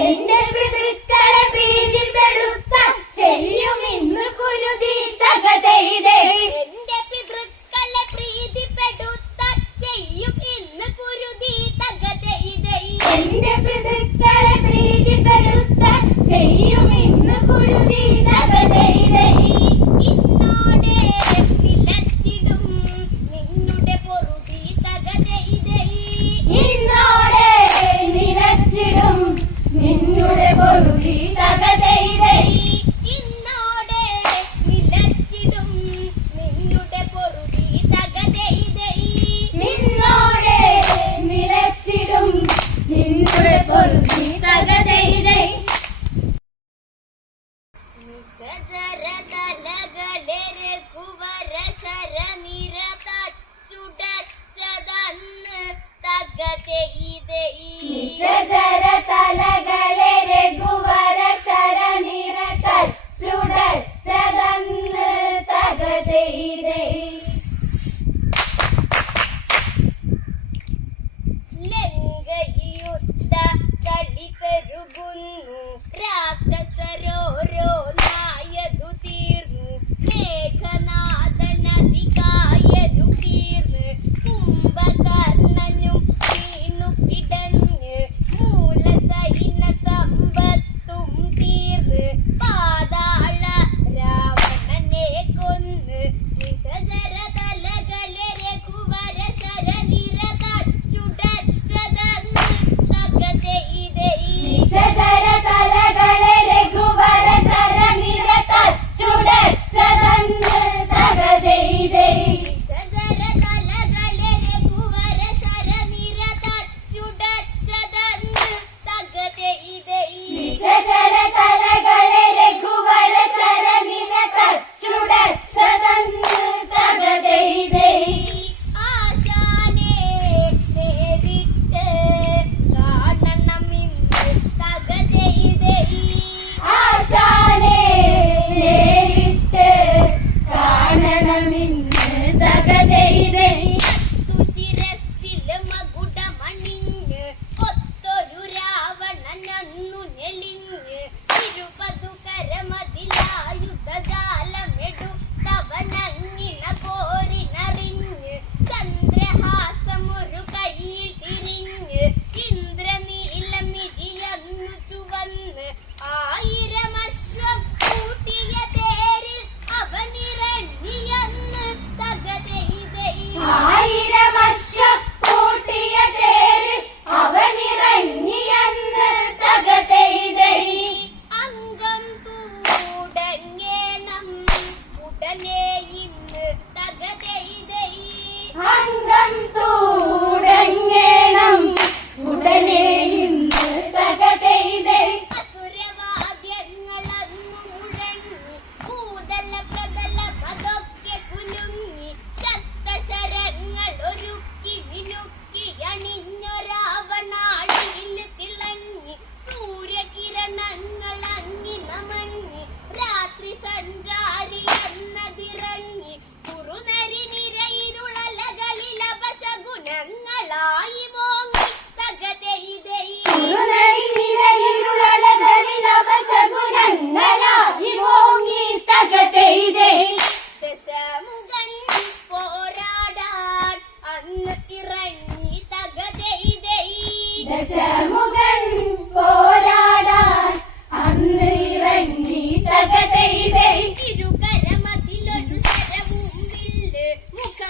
എന്റെ പിതൃക്കളെ പ്രീതിപ്പെടുത്താൻ ചെല്ലും ഇന്ന് കുരുതി തകതയിതേ എന്റെ പിതൃക്കളെ പ്രീതിപ്പെടുത്താൻ ചെയ്യും ഇന്ന് കുരുതി തകതയിതേ എന്റെ പിതൃക്കളെ പ്രീതിപ്പെടുത്താൻ ചെയ്യും ഇന്ന് കുരുതി തകതയിതേ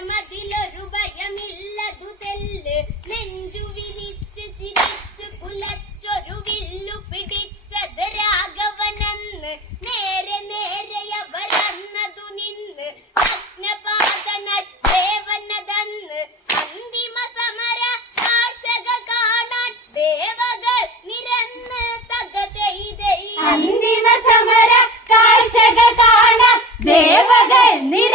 മതിലൊരു ഭയമില്ലതു നെഞ്ചു വിരിച്ച് ചിരിച്ച് കുലച്ചൊരു വില്ലു പിടിച്ചത് നേരെ നേരെയവരന്നതു നിന്ന്. അഗ്നപാതനാൽ ദേവനതെന്ന്. അന്തിമ സമര കാഴ്ചക കാണാൻ ദേവകൾ നിരന്ന് തകതെയ്തേ അന്തിമ സമര കാഴ്ചക കാണാൻ ദേവകൾ നിര